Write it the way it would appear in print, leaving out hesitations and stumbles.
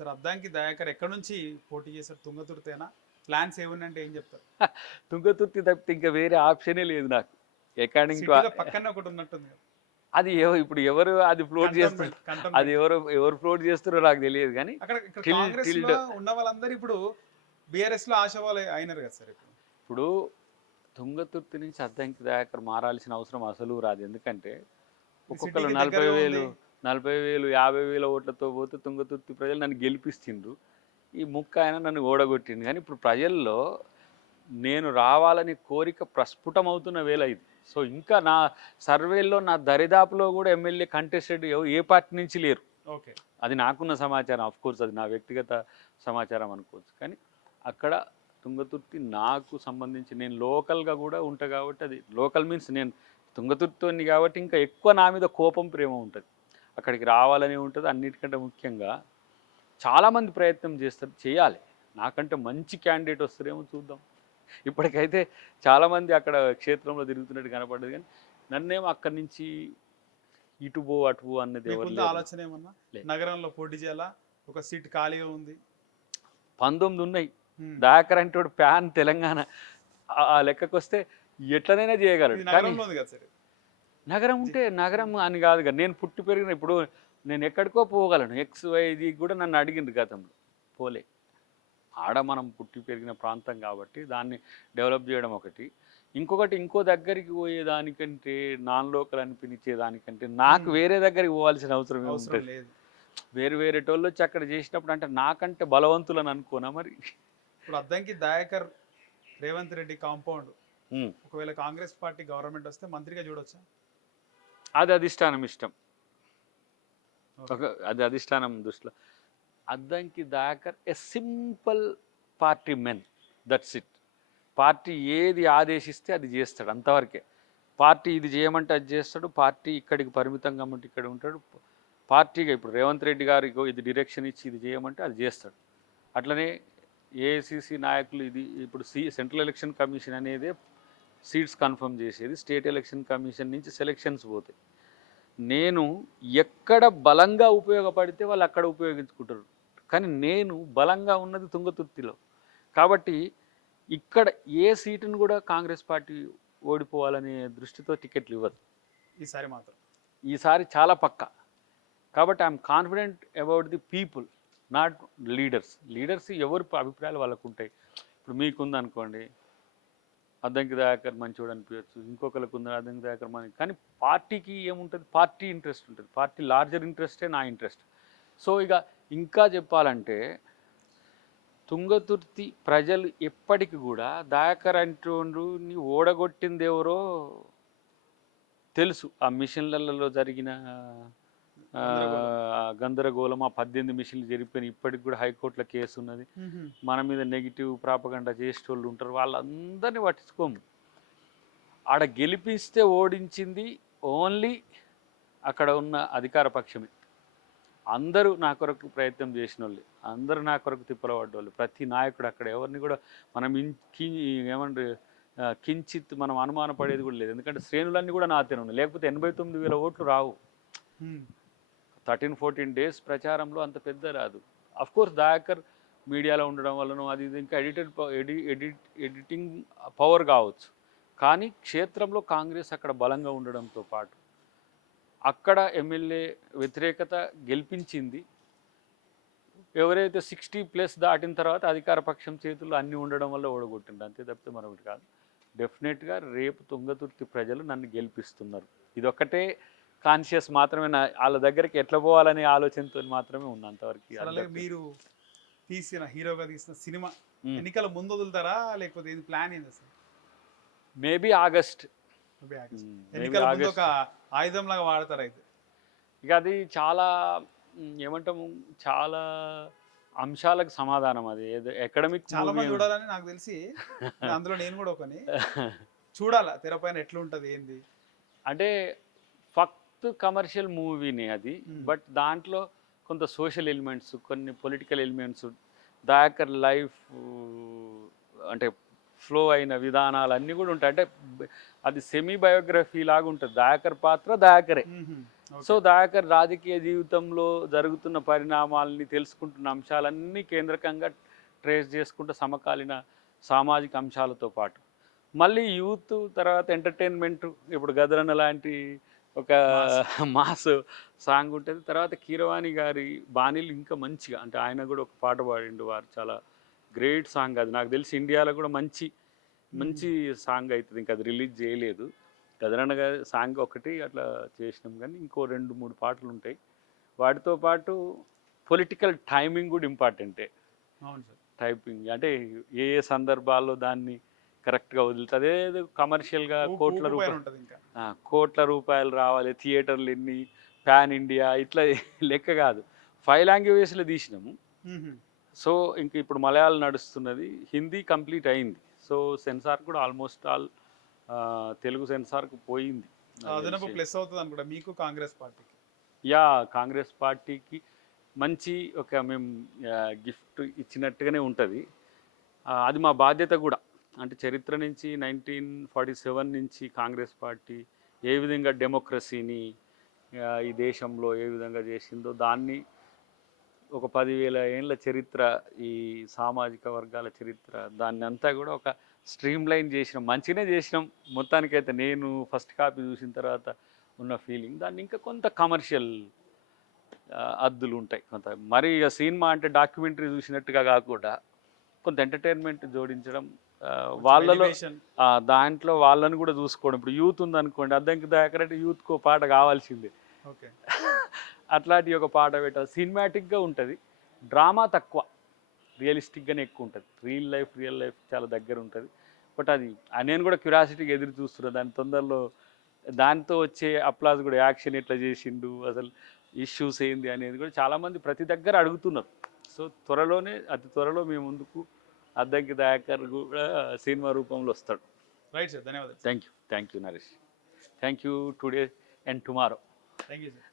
Sir Addanki Dayakar ఎక్కడి నుంచి పోటీ చేశారు? తుంగతుర్తేనా? ప్లాన్స్ ఏమున్నాయంటే ఏం చెప్తారు? తుంగతుర్తి తప్పితే ఇంకా వేరే ఆప్షనే లేదు నాకు. అకార్డింగ్ టు సిటీలో పక్కనే ఒకటి ఉన్నట్టుంది కదా, అది ఇప్పుడు ఎవరు అది ఫ్లోట్ చేస్తారు, కంటోన్మెంట్ అది కంటోన్మెంట్. ఎవరు ఫ్లోట్ చేస్తారో నాకు తెలియదు కానీ అక్కడ ఇక్కడ టిల్ కాంగ్రెస్ లో టిల్డ్ ఉన్న వాళ్ళందరూ ఇప్పుడు బీఆర్ఎస్ లో ఆశావాళ్ళు అయినారు కదా సార్ ఇప్పుడు. ఇప్పుడు తుంగతుర్తి నుంచి అద్దంకి దయాకర్ మారాల్సిన అవసరం అసలు రాదు. ఎందుకంటే ఈ ఒక్కొక్కరు సిటీకి 40,000 దగ్గరగా ఉంది. 40,000 50,000 ఓట్లతో పోతే తుంగతుర్తి ప్రజలు నన్ను గెలిపిస్తుండ్రు. ఈ ముక్క ఆయన నన్ను ఓడగొట్టిండు. కానీ ఇప్పుడు ప్రజల్లో నేను రావాలని కోరిక ప్రస్ఫుటమవుతున్న వేళ ఇది. సో ఇంకా నా సర్వేల్లో నా దరిదాపులో కూడా ఎమ్మెల్యే కంటెస్టెడ్ ఏ పార్టీ నుంచి లేరు. ఓకే. అది నాకున్న సమాచారం. ఆఫ్ కోర్స్ అది నా వ్యక్తిగత సమాచారం అనుకోవచ్చు. కానీ అక్కడ తుంగతుర్తి నాకు సంబంధించి నేను లోకల్గా కూడా ఉంటా కాబట్టి, అది లోకల్ మీన్స్ నేను తుంగతుర్తిని కాబట్టి ఇంకా ఎక్కువ నా మీద కోపం ప్రేమ ఉంటుంది. అక్కడికి రావాలని ఉంటుంది. అన్నిటికంటే ముఖ్యంగా చాలామంది ప్రయత్నం చేస్తారు, చేయాలి. నాకంటే మంచి క్యాండిడేట్ వస్తారేమో చూద్దాం. ఇప్పటికైతే చాలామంది అక్కడ క్షేత్రంలో తిరుగుతున్నట్టు కనపడ్డది. కానీ నన్నేమో అక్కడి నుంచి ఇటు పో అటు పో అన్నది ఎవరు మీకుందా లేరు. ఆలోచన ఏమన్నా లేదు. నగరంలో పోటీ చేయాలా? ఒక సీట్ ఖాళీగా ఉంది. 19 ఉన్నాయి. హ్మ్. దయాకర్ అంటే ప్యాన్ తెలంగాణ ఆ లెక్కకు వస్తే ఎట్లనైనా చేయగలడు. ఇది కానీ నగరంలో ఉంది కదా సార్. నగరం ఉంటే నగరం అని కాదు కదా. నేను పుట్టి పెరిగిన ఇప్పుడు నేను ఎక్కడికో పోగలను. XYZ కూడా నన్ను అడిగింది గతంలో, పోలే. ఆడ మనం పుట్టి పెరిగిన ప్రాంతం కాబట్టి దాన్ని డెవలప్ చేయడం ఒకటి. ఇంకొకటి ఇంకో దగ్గరికి పోయేదానికంటే నాన్ లోకల్ అని పిలిచేదానికంటే నాకు వేరే దగ్గరికి పోవాల్సిన అవసరం అవసరం ఏముంటుంది? లేదు. వేరే టోళ్ళు వచ్చి అక్కడ చేసినప్పుడు అంటే నాకంటే బలవంతులని అనుకోనా మరి? ఇప్పుడు అద్దంకి దయాకర్ రేవంత్ రెడ్డి కాంపౌండ్ ఉమ్. ఒకవేళ కాంగ్రెస్ పార్టీ గవర్నమెంట్ వస్తే మంత్రిగా చూడొచ్చా? అది అధిష్టానం ఇష్టం. అది అధిష్టానం దృష్టిలో. Addanki Dayakar a simple party men, that's it. Party ఏది ఆదేశిస్తే అది చేస్తాడు, అంతవరకే. పార్టీ ఇది చేయమంటే అది చేస్తాడు. పార్టీ ఇక్కడికి పరిమితం కమ్మంటే ఇక్కడ ఉంటాడు. పార్టీగా ఇప్పుడు రేవంత్ రెడ్డి గారికి ఇది డైరెక్షన్ ఇచ్చి ఇది చేయమంటే అది చేస్తాడు. అట్లనే ఏఐసిసి నాయకులు ఇది ఇప్పుడు సెంట్రల్ ఎలక్షన్ కమిషన్ అనేది సీట్స్ కన్ఫర్మ్ చేసేది. స్టేట్ ఎలక్షన్ కమిషన్ నుంచి సెలక్షన్స్ పోతాయి. నేను ఎక్కడ బలంగా ఉపయోగపడితే వాళ్ళు అక్కడ ఉపయోగించుకుంటారు. కానీ నేను బలంగా ఉన్నది తుంగతుర్తిలో కాబట్టి ఇక్కడ ఏ సీటును కూడా కాంగ్రెస్ పార్టీ ఓడిపోవాలనే దృష్టితో టికెట్లు ఇవ్వదు ఈసారి మాత్రం. ఈసారి చాలా పక్కా. కాబట్టి I'm confident about the people, not leaders. Leaders ఎవరి అభిప్రాయాలు వాళ్ళకు ఉంటాయి. ఇప్పుడు మీకుంది అనుకోండి, అద్దంకి దయాకర్ మంచివాడు అనిపించచ్చు, ఇంకొకరికి ఉంది అద్దంకి దయాకర్ మంచి. కానీ పార్టీకి ఏముంటుంది? పార్టీ ఇంట్రెస్ట్ ఉంటుంది. పార్టీ లార్జర్ ఇంట్రెస్టే నా ఇంట్రెస్ట్. సో ఇక ఇంకా చెప్పాలంటే తుంగతుర్తి ప్రజలు ఎప్పటికి కూడా దయాకర్ అంటూని ఓడగొట్టింది ఎవరో తెలుసు. ఆ మిషన్లలో జరిగిన గందరగోళం, ఆ 18 మిషన్లు జరిగిపోయినాయి. ఇప్పటికి కూడా హైకోర్టులో కేసు ఉన్నది. మన మీద నెగిటివ్ ప్రాపగండా చేసేటోళ్ళు ఉంటారు. వాళ్ళందరినీ పట్టించుకోము. ఆడ గెలిపిస్తే ఓడించింది ఓన్లీ అక్కడ ఉన్న అధికార పక్షమే. అందరూ నా కొరకు ప్రయత్నం చేసిన వాళ్ళు, అందరూ నా కొరకు తిప్పలపడ్డోళ్ళు. ప్రతి నాయకుడు అక్కడ ఎవరిని కూడా మనం ఏమంటారు కించిత్ మనం అనుమానపడేది కూడా లేదు. ఎందుకంటే శ్రేణులన్నీ కూడా నాతోనే ఉన్నాయి. లేకపోతే 89,000 ఓట్లు రావు. 13-14 డేస్ ప్రచారంలో అంత పెద్ద రాదు. అఫ్ కోర్స్ దయాకర్ మీడియాలో ఉండడం వల్లనో అది ఇది ఇంకా ఎడిటింగ్ పవర్ కావచ్చు. కానీ క్షేత్రంలో కాంగ్రెస్ అక్కడ బలంగా ఉండడంతో పాటు అక్కడ ఎమ్మెల్యే వ్యతిరేకత గెలిపించింది. ఎవరైతే 60+ దాటిన తర్వాత అధికార పక్షం చేతుల్లో అన్నీ ఉండడం వల్ల ఓడగొట్టింది, అంతే తప్పితే మరొకటి కాదు. డెఫినెట్గా రేపు తుంగతుర్తి ప్రజలు నన్ను గెలిపిస్తున్నారు. ఇదొక్కటే కాన్షియస్ మాత్రమే. వాళ్ళ దగ్గరికి ఎట్లా పోవాలనే ఆలోచనతో మాత్రమే ఉంది అంతవరకు. మీరు హీరోగా తీసిన సినిమా ఎన్నికల ముందు వదులుతారా లేకపోతే ఇది ప్లాన్ ఏంది సార్? Maybe August. ఎన్నికల ముందు ఒక ఆయుధం లాగా వాడతారు అయితే. ఇక అది చాలా ఏమంటాము, చాలా అంశాలకు సమాధానం. అది ఏదో అకాడమిక్ చాలా మంది చూడాలని నాకు తెలిసి, అందులో నేను కూడా ఒకని చూడాలా తెరపైన ఎట్లుంటది ఏంది అంటే ఫక్త్ కమర్షియల్ మూవీని అది. బట్ దాంట్లో కొంత సోషల్ ఎలిమెంట్స్, కొన్ని పొలిటికల్ ఎలిమెంట్స్, దయాకర్ లైఫ్ అంటే ఫ్లో అయిన విధానాలు అన్నీ కూడా ఉంటాయి. అంటే అది సెమీ బయోగ్రఫీ లాగా ఉంటుంది. దయాకర్ పాత్ర దయాకరే. సో దయాకర్ రాజకీయ జీవితంలో జరుగుతున్న పరిణామాలని తెలుసుకుంటున్న అంశాలన్నీ కేంద్రకంగా ట్రేస్ చేసుకుంటూ సమకాలీన సామాజిక అంశాలతో పాటు మళ్ళీ యూత్ తర్వాత ఎంటర్టైన్మెంట్, ఇప్పుడు గదరన్న లాంటి ఒక మాస్ సాంగ్ ఉంటుంది. తర్వాత కీరవాణి గారి బాణీలు ఇంకా మంచిగా, అంటే ఆయన కూడా ఒక పాట పాడిండు వారు, చాలా గ్రేట్ సాంగ్ అది. నాకు తెలిసి ఇండియాలో కూడా మంచి మంచి సాంగ్ అవుతుంది. ఇంకా అది రిలీజ్ చేయలేదు. గదరన్న గారి సాంగ్ ఒకటి అట్లా చేసినాం, కానీ ఇంకో 2-3 పాటలు ఉంటాయి. వాటితో పాటు పొలిటికల్ టైమింగ్ కూడా ఇంపార్టెంటే. అవును సార్. టైపింగ్ అంటే ఏ ఏ సందర్భాల్లో దాన్ని కరెక్ట్గా వదులుతుంది. అదే కమర్షియల్గా కోట్ల రూపాయలు రావాలి, థియేటర్లు ఎన్ని, ప్యాన్ ఇండియా ఇట్లా లెక్క కాదు. 5 లాంగ్వేజెస్లో తీసినాము. సో ఇంక ఇప్పుడు మలయాళం నడుస్తున్నది, హిందీ కంప్లీట్ అయింది. సో సెన్సార్ కూడా ఆల్మోస్ట్ ఆల్ తెలుగు సెన్సార్కు పోయింది. అదనపు ప్లస్ అవుతుంది అనుకుంటా మీకు కాంగ్రెస్ పార్టీకి. యా, కాంగ్రెస్ పార్టీకి మంచి ఒక మేము గిఫ్ట్ ఇచ్చినట్టుగానే ఉంటుంది. అది మా బాధ్యత కూడా. అంటే చరిత్ర నుంచి 1947 నుంచి కాంగ్రెస్ పార్టీ ఏ విధంగా డెమోక్రసీని ఈ దేశంలో ఏ విధంగా చేసిందో దాన్ని ఒక 10,000 ఏళ్ళ చరిత్ర, ఈ సామాజిక వర్గాల చరిత్ర, దాన్ని అంతా కూడా ఒక స్ట్రీమ్ లైన్ చేసినాం. మంచిగానే చేసినాం మొత్తానికైతే. నేను ఫస్ట్ కాపీ చూసిన తర్వాత ఉన్న ఫీలింగ్, దాన్ని ఇంకా కొంత కమర్షియల్ అద్దులు ఉంటాయి. కొంత మరి ఇక సినిమా అంటే డాక్యుమెంటరీ చూసినట్టుగా కాకుండా కొంత ఎంటర్టైన్మెంట్ జోడించడం, వాళ్ళలో దాంట్లో వాళ్ళని కూడా చూసుకోవడం. ఇప్పుడు యూత్ ఉందనుకోండి, అద్దంకి దయాకర్ యూత్కో పాట కావాల్సిందే. అట్లాంటి ఒక పాట పెట్టాలి. సినిమాటిక్గా ఉంటుంది, డ్రామా తక్కువ, రియలిస్టిక్గానే ఎక్కువ ఉంటుంది. రియల్ లైఫ్ చాలా దగ్గర ఉంటుంది. బట్ అది నేను కూడా క్యూరియాసిటీగా ఎదురు చూస్తున్నాను. దాని తొందరలో దాంతో వచ్చే అప్లాజ్ కూడా, యాక్షన్ ఎట్లా చేసిండు, అసలు ఇష్యూస్ ఏంది అనేది కూడా చాలామంది ప్రతి దగ్గర అడుగుతున్నారు. సో అతి త్వరలో మేము ముందుకు అద్దంకి దయాకర్ కూడా సినిమా రూపంలో వస్తాడు. రైట్ సార్, ధన్యవాదాలు. Thank you Naresh. Thank you today and tomorrow. Thank you sir.